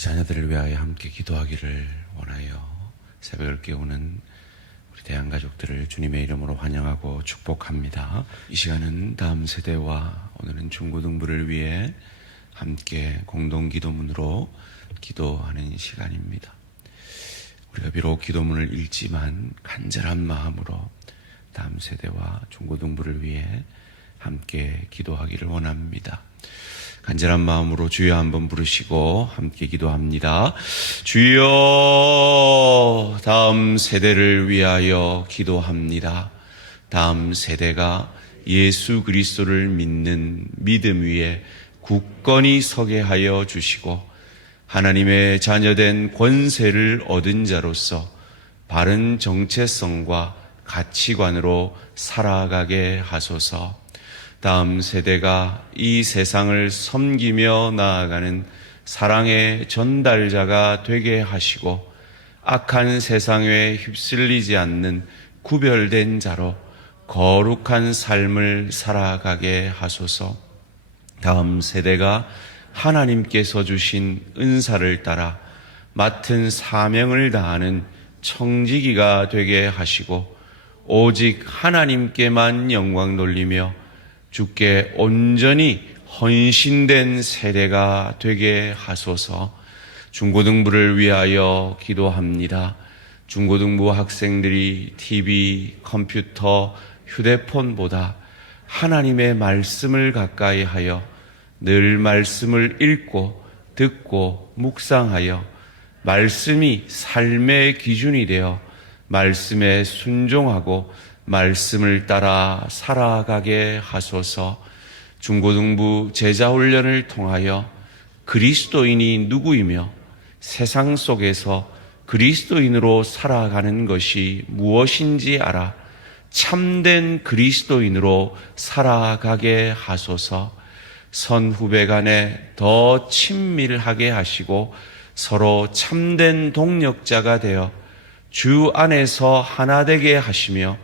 자녀들을 위하여 함께 기도하기를 원하여 새벽을 깨우는 우리 대한가족들을 주님의 이름으로 환영하고 축복합니다. 이 시간은 다음 세대와 오늘은 중고등부를 위해 함께 공동기도문으로 기도하는 시간입니다. 우리가 비록 기도문을 읽지만 간절한 마음으로 다음 세대와 중고등부를 위해 함께 기도하기를 원합니다. 간절한 마음으로 주여 한번 부르시고 함께 기도합니다. 주여, 다음 세대를 위하여 기도합니다. 다음 세대가 예수 그리스도를 믿는 믿음 위에 굳건히 서게 하여 주시고 하나님의 자녀된 권세를 얻은 자로서 바른 정체성과 가치관으로 살아가게 하소서. 다음 세대가 이 세상을 섬기며 나아가는 사랑의 전달자가 되게 하시고 악한 세상에 휩쓸리지 않는 구별된 자로 거룩한 삶을 살아가게 하소서. 다음 세대가 하나님께서 주신 은사를 따라 맡은 사명을 다하는 청지기가 되게 하시고 오직 하나님께만 영광 돌리며 주께 온전히 헌신된 세대가 되게 하소서. 중고등부를 위하여 기도합니다. 중고등부 학생들이 TV, 컴퓨터, 휴대폰보다 하나님의 말씀을 가까이 하여 늘 말씀을 읽고 듣고 묵상하여 말씀이 삶의 기준이 되어 말씀에 순종하고 말씀을 따라 살아가게 하소서. 중고등부 제자훈련을 통하여 그리스도인이 누구이며 세상 속에서 그리스도인으로 살아가는 것이 무엇인지 알아 참된 그리스도인으로 살아가게 하소서. 선후배 간에 더 친밀하게 하시고 서로 참된 동력자가 되어 주 안에서 하나 되게 하시며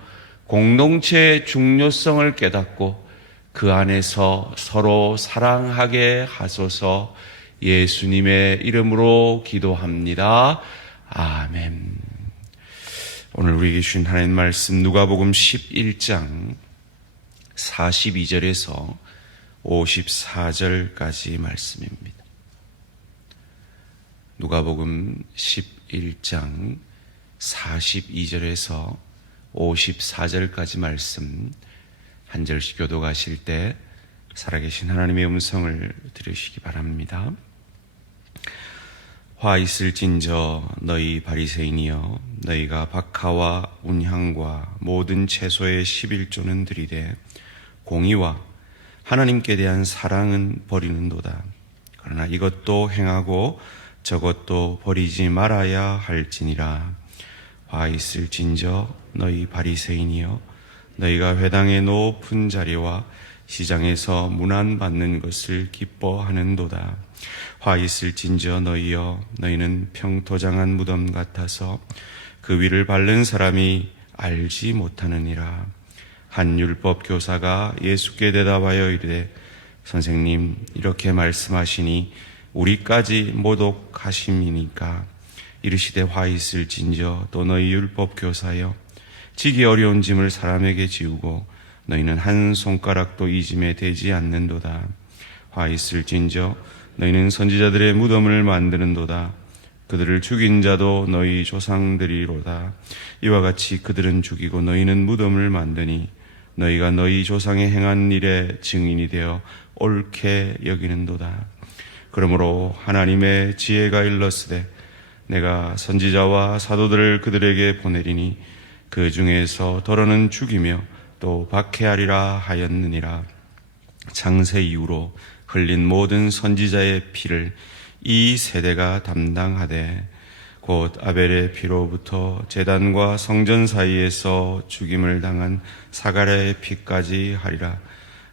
공동체의 중요성을 깨닫고 그 안에서 서로 사랑하게 하소서. 예수님의 이름으로 기도합니다. 아멘. 오늘 우리에게 주신 하나님 말씀 누가복음 11장 42절에서 54절까지 말씀입니다. 누가복음 11장 42절에서 54절까지 말씀 한 절씩 교독하실 때 살아계신 하나님의 음성을 들으시기 바랍니다. 화 있을진저 너희 바리새인이여, 너희가 박하와 운향과 모든 채소의 11조는 들이되 공의와 하나님께 대한 사랑은 버리는도다. 그러나 이것도 행하고 저것도 버리지 말아야 할지니라. 화 있을진저 너희 바리새인이여, 너희가 회당의 높은 자리와 시장에서 문안받는 것을 기뻐하는도다. 화 있을진저 너희여, 너희는 평토장한 무덤 같아서 그 위를 밟는 사람이 알지 못하느니라. 한 율법 교사가 예수께 대답하여 이르되 선생님, 이렇게 말씀하시니 우리까지 모독하심이니까. 이르시되 화 있을진저 또 너희 율법 교사여, 지기 어려운 짐을 사람에게 지우고 너희는 한 손가락도 이 짐에 대지 않는도다. 화 있을진저 너희는 선지자들의 무덤을 만드는도다. 그들을 죽인 자도 너희 조상들이로다. 이와 같이 그들은 죽이고 너희는 무덤을 만드니 너희가 너희 조상이 행한 일의 증인이 되어 옳게 여기는도다. 그러므로 하나님의 지혜가 일렀으되 내가 선지자와 사도들을 그들에게 보내리니 그 중에서 더러는 죽이며 또 박해하리라 하였느니라. 창세 이후로 흘린 모든 선지자의 피를 이 세대가 담당하되 곧 아벨의 피로부터 제단과 성전 사이에서 죽임을 당한 사가랴의 피까지 하리라.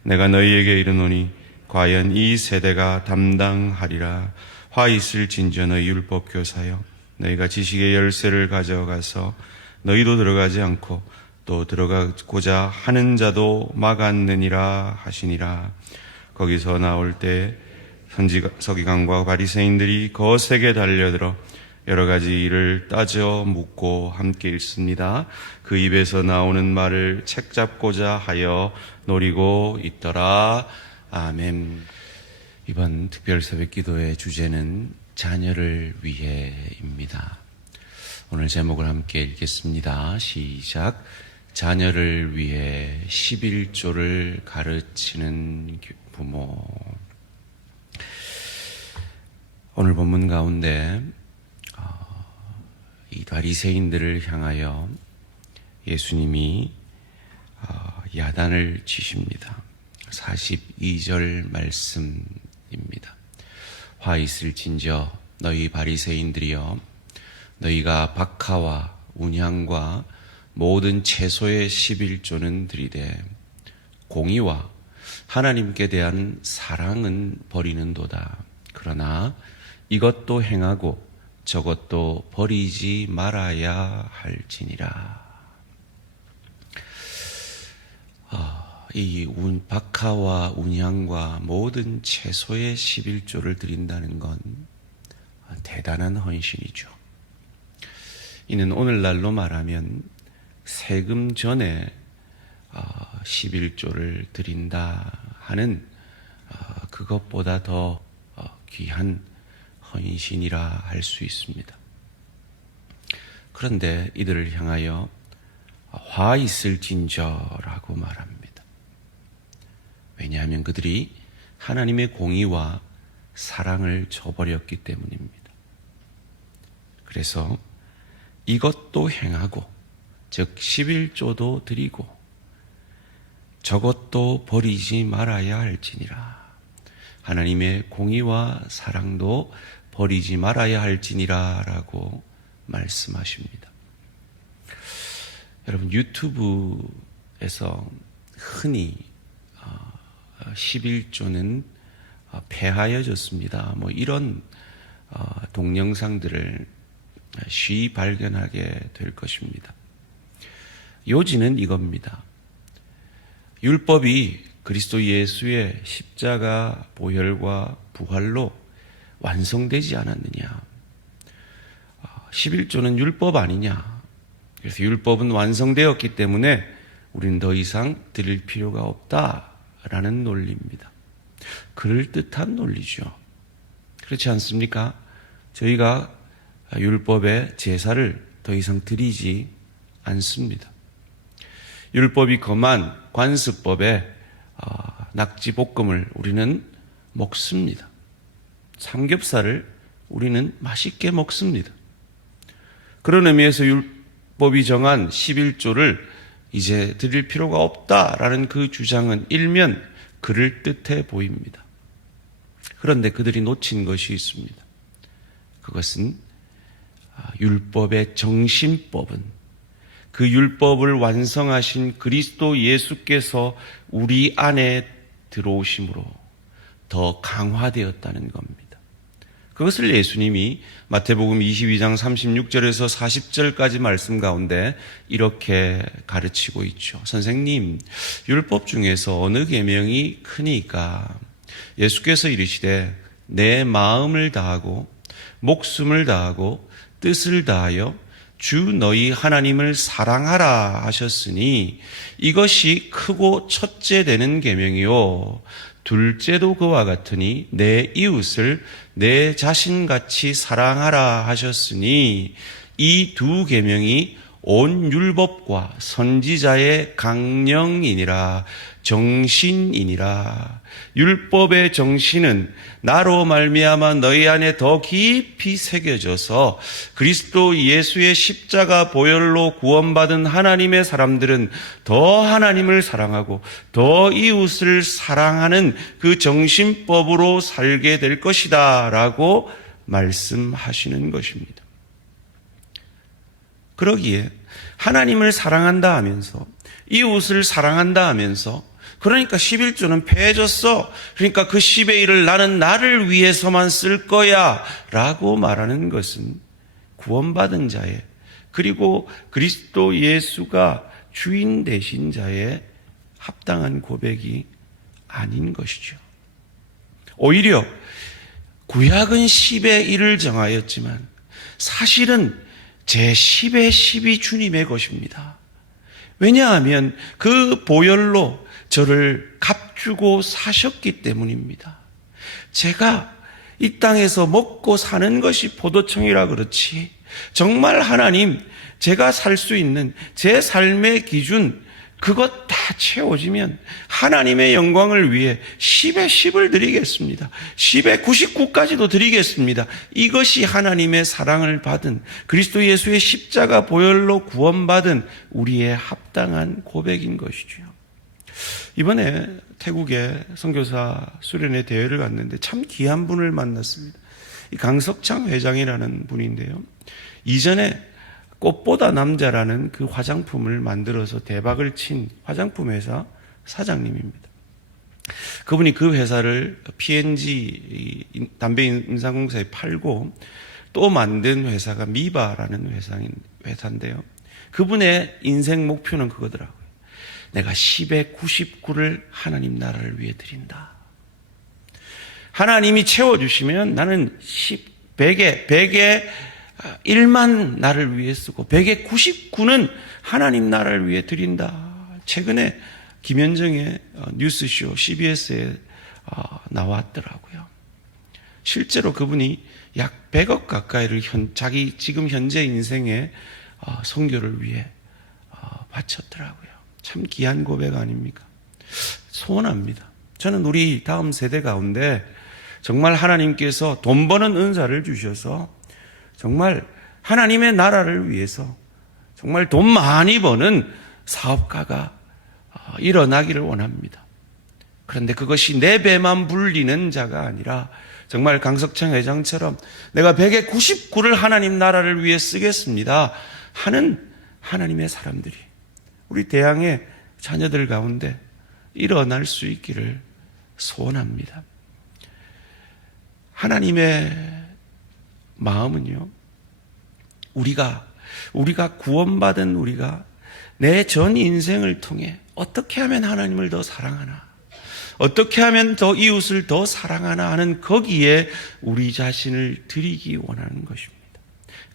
내가 너희에게 이르노니 과연 이 세대가 담당하리라. 화 있을진저 너희 율법 교사여, 너희가 지식의 열쇠를 가져가서 너희도 들어가지 않고 또 들어가고자 하는 자도 막았느니라 하시니라. 거기서 나올 때 서기관과 바리새인들이 거세게 달려들어 여러 가지 일을 따져 묻고 함께 읽습니다. 그 입에서 나오는 말을 책잡고자 하여 노리고 있더라. 아멘. 이번 특별 새벽 기도의 주제는 자녀를 위해입니다. 오늘 제목을 함께 읽겠습니다. 시작. 자녀를 위해 11조를 가르치는 부모. 오늘 본문 가운데 이 바리새인들을 향하여 예수님이 야단을 치십니다. 42절 말씀입니다. 화 있을진저 너희 바리새인들이여, 너희가 박하와 운향과 모든 채소의 11조는 들이되 공의와 하나님께 대한 사랑은 버리는도다. 그러나 이것도 행하고 저것도 버리지 말아야 할지니라. 이 박하와 운향과 모든 채소의 11조를 드린다는 건 대단한 헌신이죠. 이는 오늘날로 말하면 세금 전에 11조를 드린다 하는 그것보다 더 귀한 헌신이라 할 수 있습니다. 그런데 이들을 향하여 화 있을진저라고 말합니다. 왜냐하면 그들이 하나님의 공의와 사랑을 저버렸기 때문입니다. 그래서 이것도 행하고, 즉 11조도 드리고 저것도 버리지 말아야 할지니라. 하나님의 공의와 사랑도 버리지 말아야 할지니라 라고 말씀하십니다. 여러분, 유튜브에서 흔히 11조는 폐하여졌습니다, 이런 동영상들을 쉬이 발견하게 될 것입니다. 요지는 이겁니다. 율법이 그리스도 예수의 십자가 보혈과 부활로 완성되지 않았느냐? 11조는 율법 아니냐? 그래서 율법은 완성되었기 때문에 우리는 더 이상 드릴 필요가 없다라는 논리입니다. 그럴듯한 논리죠. 그렇지 않습니까? 저희가 율법의 제사를 더 이상 드리지 않습니다. 율법이 검한 관습법에 낙지볶음을 우리는 먹습니다. 삼겹살을 우리는 맛있게 먹습니다. 그런 의미에서 율법이 정한 11조를 이제 드릴 필요가 없다라는 그 주장은 일면 그럴듯해 보입니다. 그런데 그들이 놓친 것이 있습니다. 그것은 율법의 정신법은 그 율법을 완성하신 그리스도 예수께서 우리 안에 들어오심으로 더 강화되었다는 겁니다. 그것을 예수님이 마태복음 22장 36절에서 40절까지 말씀 가운데 이렇게 가르치고 있죠. 선생님, 율법 중에서 어느 계명이 크니까? 예수께서 이르시되 내 마음을 다하고 목숨을 다하고 뜻을 다하여 주 너희 하나님을 사랑하라 하셨으니 이것이 크고 첫째 되는 계명이요, 둘째도 그와 같으니 내 이웃을 내 자신같이 사랑하라 하셨으니 이 두 계명이 온 율법과 선지자의 강령이니라, 정신이니라. 율법의 정신은 나로 말미암아 너희 안에 더 깊이 새겨져서 그리스도 예수의 십자가 보혈로 구원받은 하나님의 사람들은 더 하나님을 사랑하고 더 이웃을 사랑하는 그 정신법으로 살게 될 것이다 라고 말씀하시는 것입니다. 그러기에 하나님을 사랑한다 하면서 이웃을 사랑한다 하면서, 그러니까 11조는 폐해졌어, 그러니까 그 10의 1을 나는 나를 위해서만 쓸 거야 라고 말하는 것은 구원받은 자의, 그리고 그리스도 예수가 주인 되신 자의 합당한 고백이 아닌 것이죠. 오히려 구약은 10의 1을 정하였지만 사실은 제 10의 10이 주님의 것입니다. 왜냐하면 그 보혈로 저를 값주고 사셨기 때문입니다. 제가 이 땅에서 먹고 사는 것이 포도청이라 그렇지, 정말 하나님, 제가 살 수 있는 제 삶의 기준, 그것 다 채워지면 하나님의 영광을 위해 10의 10을 드리겠습니다. 10의 99까지도 드리겠습니다. 이것이 하나님의 사랑을 받은, 그리스도 예수의 십자가 보혈로 구원받은 우리의 합당한 고백인 것이죠. 이번에 태국에 선교사 수련회 대회를 갔는데 참 귀한 분을 만났습니다. 이 강석창 회장이라는 분인데요, 이전에 꽃보다 남자라는 그 화장품을 만들어서 대박을 친 화장품 회사 사장님입니다. 그분이 그 회사를 P&G 담배 인상공사에 팔고 또 만든 회사가 미바라는 회사인데요, 그분의 인생 목표는 그거더라고요. 내가 10의 99를 하나님 나라를 위해 드린다. 하나님이 채워주시면 나는 100의 1만 나를 위해 쓰고 100의 99는 하나님 나라를 위해 드린다. 최근에 김현정의 뉴스쇼 CBS에 나왔더라고요. 실제로 그분이 약 100억 가까이를 자기 지금 현재 인생의 선교를 위해 바쳤더라고요. 참 귀한 고백 아닙니까? 소원합니다. 저는 우리 다음 세대 가운데 정말 하나님께서 돈 버는 은사를 주셔서 정말 하나님의 나라를 위해서 정말 돈 많이 버는 사업가가 일어나기를 원합니다. 그런데 그것이 내 배만 불리는 자가 아니라 정말 강석창 회장처럼 내가 100의 99를 하나님 나라를 위해 쓰겠습니다 하는 하나님의 사람들이 우리 대항의 자녀들 가운데 일어날 수 있기를 소원합니다. 하나님의 마음은요, 우리가 구원받은 우리가 내 전 인생을 통해 어떻게 하면 하나님을 더 사랑하나, 어떻게 하면 더 이웃을 더 사랑하나 하는 거기에 우리 자신을 드리기 원하는 것입니다.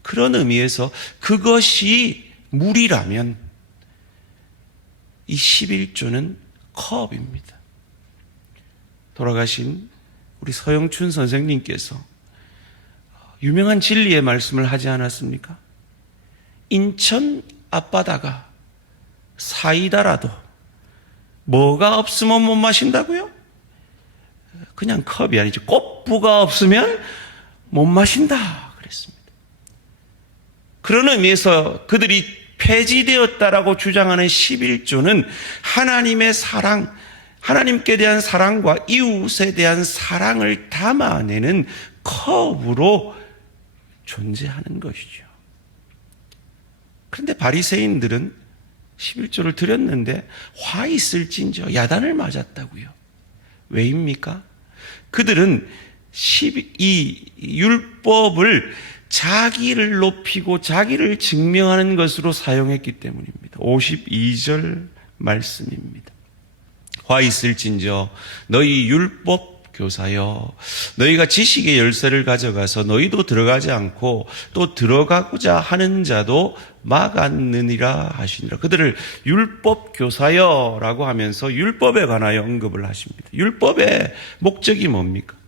그런 의미에서 그것이 물이라면 이 11조는 컵입니다. 돌아가신 우리 서영춘 선생님께서 유명한 진리의 말씀을 하지 않았습니까? 인천 앞바다가 사이다라도 뭐가 없으면 못 마신다고요? 그냥 컵이 아니죠. 꽃부가 없으면 못 마신다 그랬습니다. 그런 의미에서 그들이 폐지되었다라고 주장하는 11조는 하나님의 사랑, 하나님께 대한 사랑과 이웃에 대한 사랑을 담아내는 컵으로 존재하는 것이죠. 그런데 바리새인들은 11조를 드렸는데 화 있을진저 야단을 맞았다고요. 왜입니까? 그들은 이 율법을 자기를 높이고 자기를 증명하는 것으로 사용했기 때문입니다. 52절 말씀입니다. 화 있을진저 너희 율법 교사여, 너희가 지식의 열쇠를 가져가서 너희도 들어가지 않고 또 들어가고자 하는 자도 막았느니라 하시니라. 그들을 율법 교사여라고 하면서 율법에 관하여 언급을 하십니다. 율법의 목적이 뭡니까?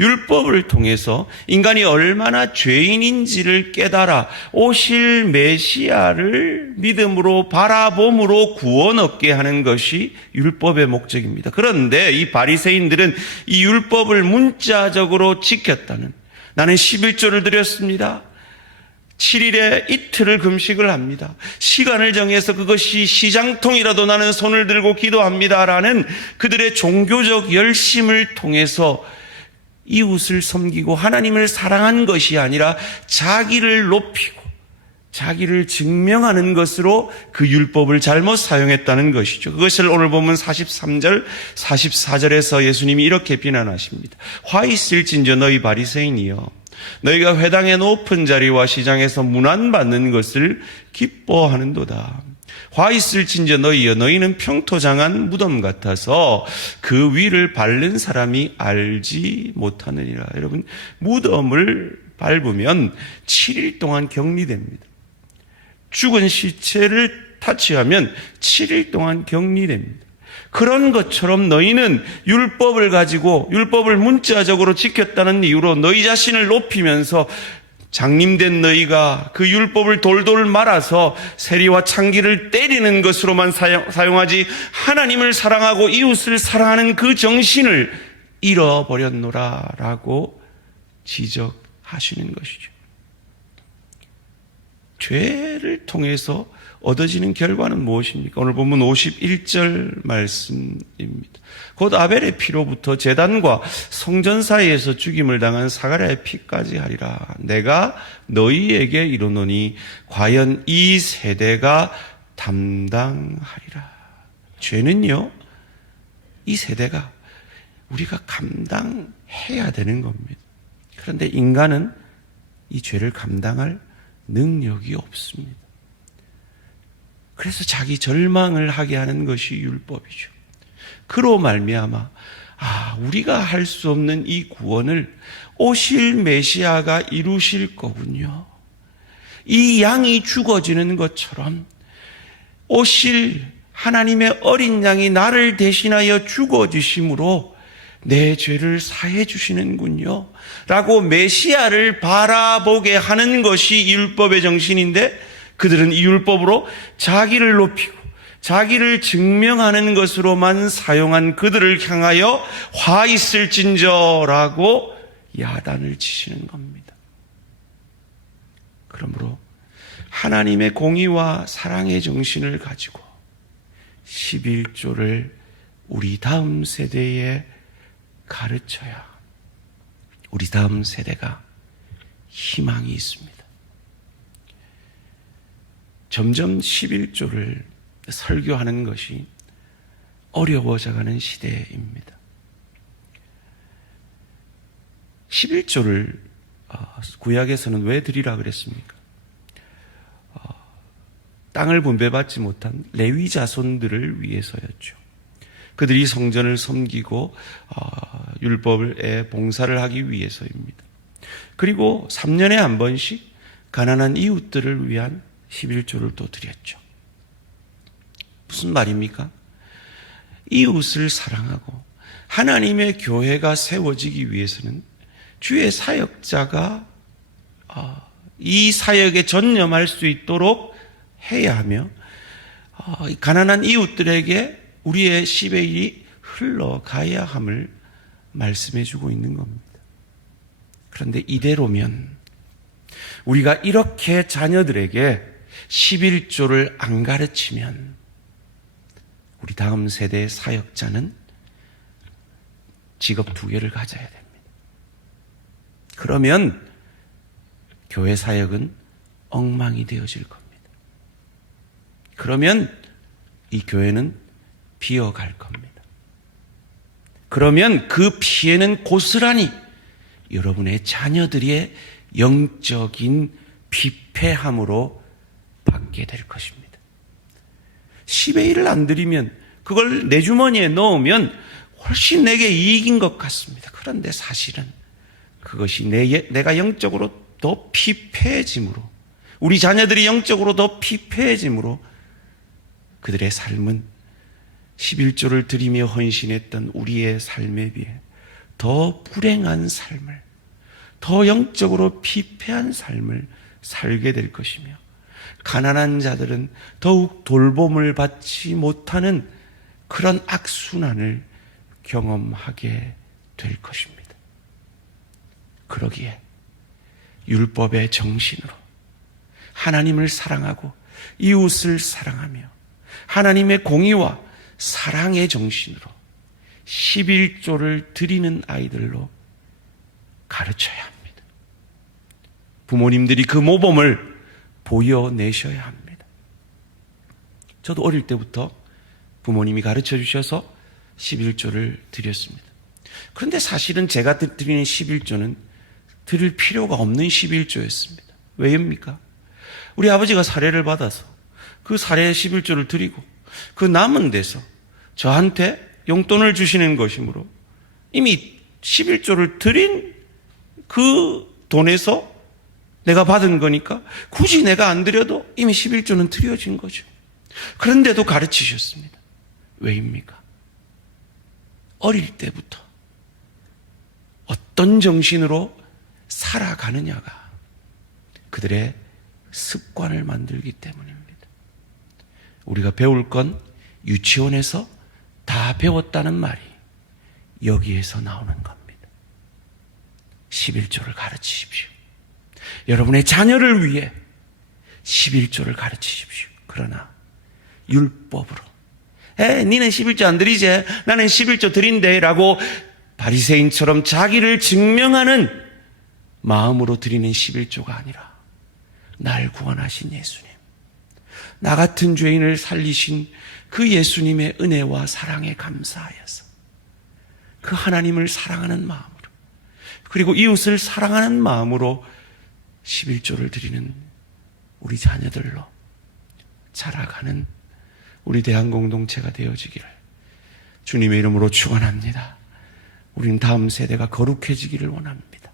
율법을 통해서 인간이 얼마나 죄인인지를 깨달아 오실 메시아를 믿음으로 바라봄으로 구원 얻게 하는 것이 율법의 목적입니다. 그런데 이 바리새인들은 이 율법을 문자적으로 지켰다는, 나는 11조를 드렸습니다, 7일에 이틀을 금식을 합니다, 시간을 정해서 그것이 시장통이라도 나는 손을 들고 기도합니다라는 그들의 종교적 열심을 통해서 이웃을 섬기고 하나님을 사랑한 것이 아니라 자기를 높이고 자기를 증명하는 것으로 그 율법을 잘못 사용했다는 것이죠. 그것을 오늘 보면 43절, 44절에서 예수님이 이렇게 비난하십니다. 화 있을진저 너희 바리새인이여, 너희가 회당의 높은 자리와 시장에서 문안받는 것을 기뻐하는도다. 화 있을진저 너희여 너희는 평토장한 무덤 같아서 그 위를 밟는 사람이 알지 못하느니라. 여러분, 무덤을 밟으면 7일 동안 격리됩니다. 죽은 시체를 타치하면 7일 동안 격리됩니다. 그런 것처럼 너희는 율법을 가지고 율법을 문자적으로 지켰다는 이유로 너희 자신을 높이면서 장님된 너희가 그 율법을 돌돌 말아서 세리와 창기를 때리는 것으로만 사용하지 하나님을 사랑하고 이웃을 사랑하는 그 정신을 잃어버렸노라라고 지적하시는 것이죠. 죄를 통해서 얻어지는 결과는 무엇입니까? 오늘 본문 51절 말씀입니다. 곧 아벨의 피로부터 제단과 성전 사이에서 죽임을 당한 사가랴의 피까지 하리라. 내가 너희에게 이르노니 과연 이 세대가 담당하리라. 죄는요, 이 세대가 우리가 감당해야 되는 겁니다. 그런데 인간은 이 죄를 감당할 능력이 없습니다. 그래서 자기 절망을 하게 하는 것이 율법이죠. 그로 말미암아 우리가 할 수 없는 이 구원을 오실 메시아가 이루실 거군요. 이 양이 죽어지는 것처럼 오실 하나님의 어린 양이 나를 대신하여 죽어주심으로 내 죄를 사해 주시는군요 라고 메시아를 바라보게 하는 것이 율법의 정신인데, 그들은 이 율법으로 자기를 높이고 자기를 증명하는 것으로만 사용한 그들을 향하여 화 있을진저라고 야단을 치시는 겁니다. 그러므로 하나님의 공의와 사랑의 정신을 가지고 11조를 우리 다음 세대에 가르쳐야 우리 다음 세대가 희망이 있습니다. 점점 11조를 설교하는 것이 어려워져가는 시대입니다. 11조를 구약에서는 왜 드리라 그랬습니까? 땅을 분배받지 못한 레위 자손들을 위해서였죠. 그들이 성전을 섬기고 율법에 봉사를 하기 위해서입니다. 그리고 3년에 한 번씩 가난한 이웃들을 위한 11조를 또 드렸죠. 무슨 말입니까? 이웃을 사랑하고 하나님의 교회가 세워지기 위해서는 주의 사역자가 이 사역에 전념할 수 있도록 해야 하며 가난한 이웃들에게 우리의 10의 흘러가야 함을 말씀해 주고 있는 겁니다. 그런데 이대로면 우리가 이렇게 자녀들에게 11조를 안 가르치면 우리 다음 세대의 사역자는 직업 2개를 가져야 됩니다. 그러면 교회 사역은 엉망이 되어질 겁니다. 그러면 이 교회는 비어갈 겁니다. 그러면 그 피해는 고스란히 여러분의 자녀들의 영적인 피폐함으로 받게 될 것입니다. 10의 1을 안 드리면, 그걸 내 주머니에 넣으면 훨씬 내게 이익인 것 같습니다. 그런데 사실은 그것이 내가 영적으로 더 피폐해짐으로, 우리 자녀들이 영적으로 더 피폐해짐으로 그들의 삶은 11조를 드리며 헌신했던 우리의 삶에 비해 더 불행한 삶을, 더 영적으로 피폐한 삶을 살게 될 것이며, 가난한 자들은 더욱 돌봄을 받지 못하는 그런 악순환을 경험하게 될 것입니다. 그러기에 율법의 정신으로 하나님을 사랑하고 이웃을 사랑하며 하나님의 공의와 사랑의 정신으로 11조를 드리는 아이들로 가르쳐야 합니다. 부모님들이 그 모범을 보여내셔야 합니다. 저도 어릴 때부터 부모님이 가르쳐 주셔서 11조를 드렸습니다. 그런데 사실은 제가 드리는 11조는 드릴 필요가 없는 11조였습니다. 왜입니까? 우리 아버지가 살해를 받아서 그 사례 11조를 드리고 그 남은 데서 저한테 용돈을 주시는 것이므로 이미 11조를 드린 그 돈에서 내가 받은 거니까 굳이 내가 안 드려도 이미 11조는 드려진 거죠. 그런데도 가르치셨습니다. 왜입니까? 어릴 때부터 어떤 정신으로 살아가느냐가 그들의 습관을 만들기 때문입니다. 우리가 배울 건 유치원에서 다 배웠다는 말이 여기에서 나오는 겁니다. 11조를 가르치십시오. 여러분의 자녀를 위해 11조를 가르치십시오. 그러나 율법으로 니는 11조 안 드리지? 나는 11조 드린대 라고 바리새인처럼 자기를 증명하는 마음으로 드리는 11조가 아니라 날 구원하신 예수님, 나 같은 죄인을 살리신 그 예수님의 은혜와 사랑에 감사하여서 그 하나님을 사랑하는 마음으로 그리고 이웃을 사랑하는 마음으로 11조를 드리는 우리 자녀들로 자라가는 우리 대한공동체가 되어지기를 주님의 이름으로 축원합니다. 우리는 다음 세대가 거룩해지기를 원합니다.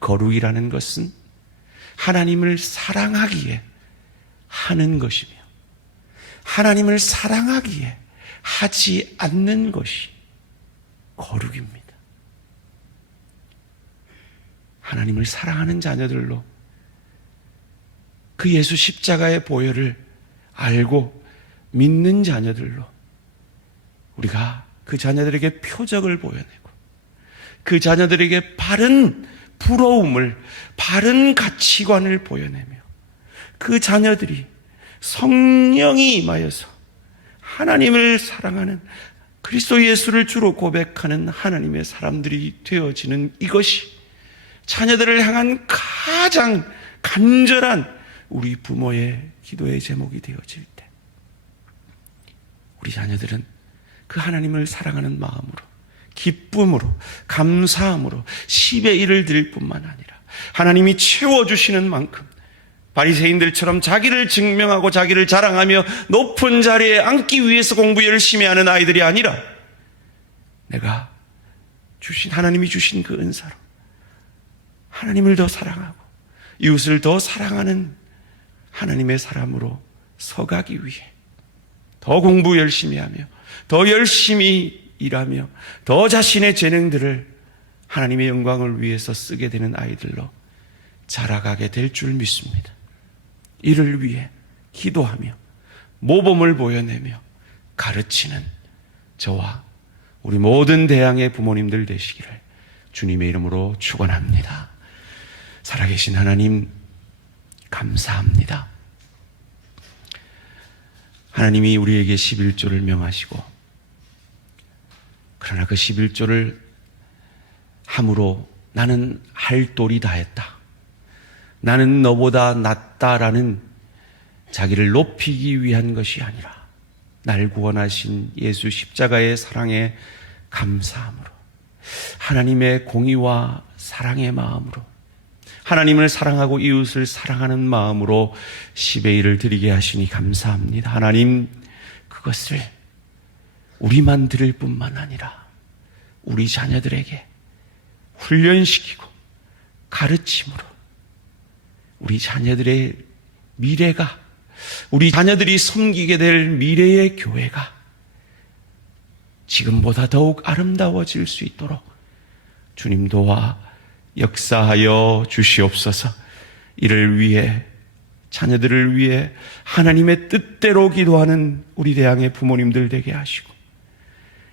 거룩이라는 것은 하나님을 사랑하기에 하는 것이며 하나님을 사랑하기에 하지 않는 것이 거룩입니다. 하나님을 사랑하는 자녀들로 그 예수 십자가의 보혈을 알고 믿는 자녀들로 우리가 그 자녀들에게 표적을 보여내고 그 자녀들에게 바른 부러움을, 바른 가치관을 보여내며 그 자녀들이 성령이 임하여서 하나님을 사랑하는 그리스도 예수를 주로 고백하는 하나님의 사람들이 되어지는 이것이 자녀들을 향한 가장 간절한 우리 부모의 기도의 제목이 되어질 때 우리 자녀들은 그 하나님을 사랑하는 마음으로 기쁨으로 감사함으로 10의 1을 드릴 뿐만 아니라 하나님이 채워주시는 만큼 바리새인들처럼 자기를 증명하고 자기를 자랑하며 높은 자리에 앉기 위해서 공부 열심히 하는 아이들이 아니라 내가 주신 하나님이 주신 그 은사로 하나님을 더 사랑하고 이웃을 더 사랑하는 하나님의 사람으로 서가기 위해 더 공부 열심히 하며 더 열심히 일하며 더 자신의 재능들을 하나님의 영광을 위해서 쓰게 되는 아이들로 자라가게 될 줄 믿습니다. 이를 위해 기도하며 모범을 보여내며 가르치는 저와 우리 모든 대양의 부모님들 되시기를 주님의 이름으로 축원합니다. 살아계신 하나님 감사합니다. 하나님이 우리에게 11조를 명하시고 그러나 그 11조를 함으로 나는 할 도리 다 했다. 나는 너보다 낫다라는 자기를 높이기 위한 것이 아니라 날 구원하신 예수 십자가의 사랑에 감사함으로 하나님의 공의와 사랑의 마음으로 하나님을 사랑하고 이웃을 사랑하는 마음으로 10의 1을 드리게 하시니 감사합니다. 하나님 그것을 우리만 드릴 뿐만 아니라 우리 자녀들에게 훈련시키고 가르침으로 우리 자녀들의 미래가 우리 자녀들이 섬기게 될 미래의 교회가 지금보다 더욱 아름다워질 수 있도록 주님 도와 역사하여 주시옵소서. 이를 위해 자녀들을 위해 하나님의 뜻대로 기도하는 우리 대양의 부모님들 되게 하시고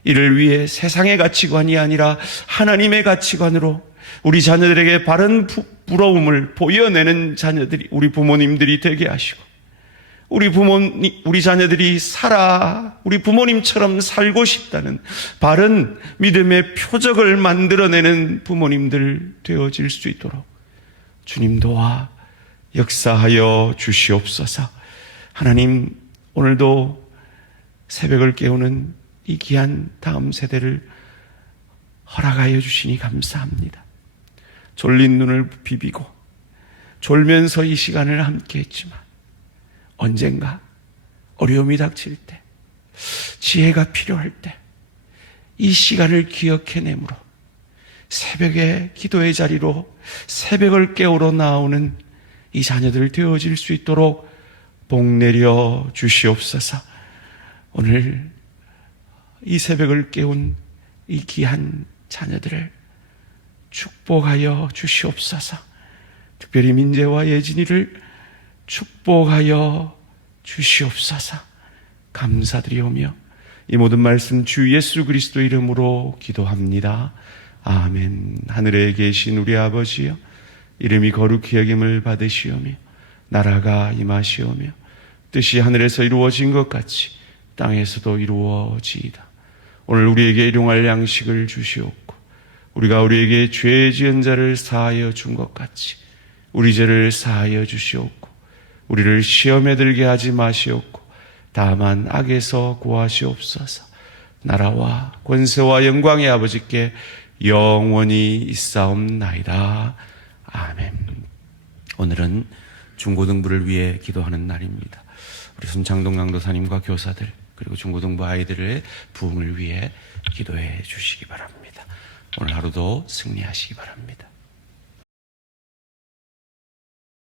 이를 위해 세상의 가치관이 아니라 하나님의 가치관으로 우리 자녀들에게 바른 부러움을 보여내는 자녀들이 우리 부모님들이 되게 하시고 우리 자녀들이 우리 부모님처럼 살고 싶다는 바른 믿음의 표적을 만들어내는 부모님들 되어질 수 있도록 주님 도와 역사하여 주시옵소서. 하나님 오늘도 새벽을 깨우는 이 귀한 다음 세대를 허락하여 주시니 감사합니다. 졸린 눈을 비비고 졸면서 이 시간을 함께 했지만 언젠가 어려움이 닥칠 때, 지혜가 필요할 때, 이 시간을 기억해내므로 새벽에 기도의 자리로 새벽을 깨우러 나오는 이 자녀들 되어질 수 있도록 복 내려 주시옵소서. 오늘 이 새벽을 깨운 이 귀한 자녀들을 축복하여 주시옵소서. 특별히 민재와 예진이를 축복하여 주시옵소서. 감사드리오며 이 모든 말씀 주 예수 그리스도 이름으로 기도합니다. 아멘. 하늘에 계신 우리 아버지여, 이름이 거룩히 여김을 받으시오며 나라가 임하시오며 뜻이 하늘에서 이루어진 것 같이 땅에서도 이루어지이다. 오늘 우리에게 일용할 양식을 주시옵고 우리가 우리에게 죄 지은 자를 사하여 준 것 같이 우리 죄를 사하여 주시옵고 우리를 시험에 들게 하지 마시옵고 다만 악에서 구하시옵소서. 나라와 권세와 영광의 아버지께 영원히 있사옵나이다. 아멘. 오늘은 중고등부를 위해 기도하는 날입니다. 우리 순창동 강도사님과 교사들 그리고 중고등부 아이들의 부흥을 위해 기도해 주시기 바랍니다. 오늘 하루도 승리하시기 바랍니다.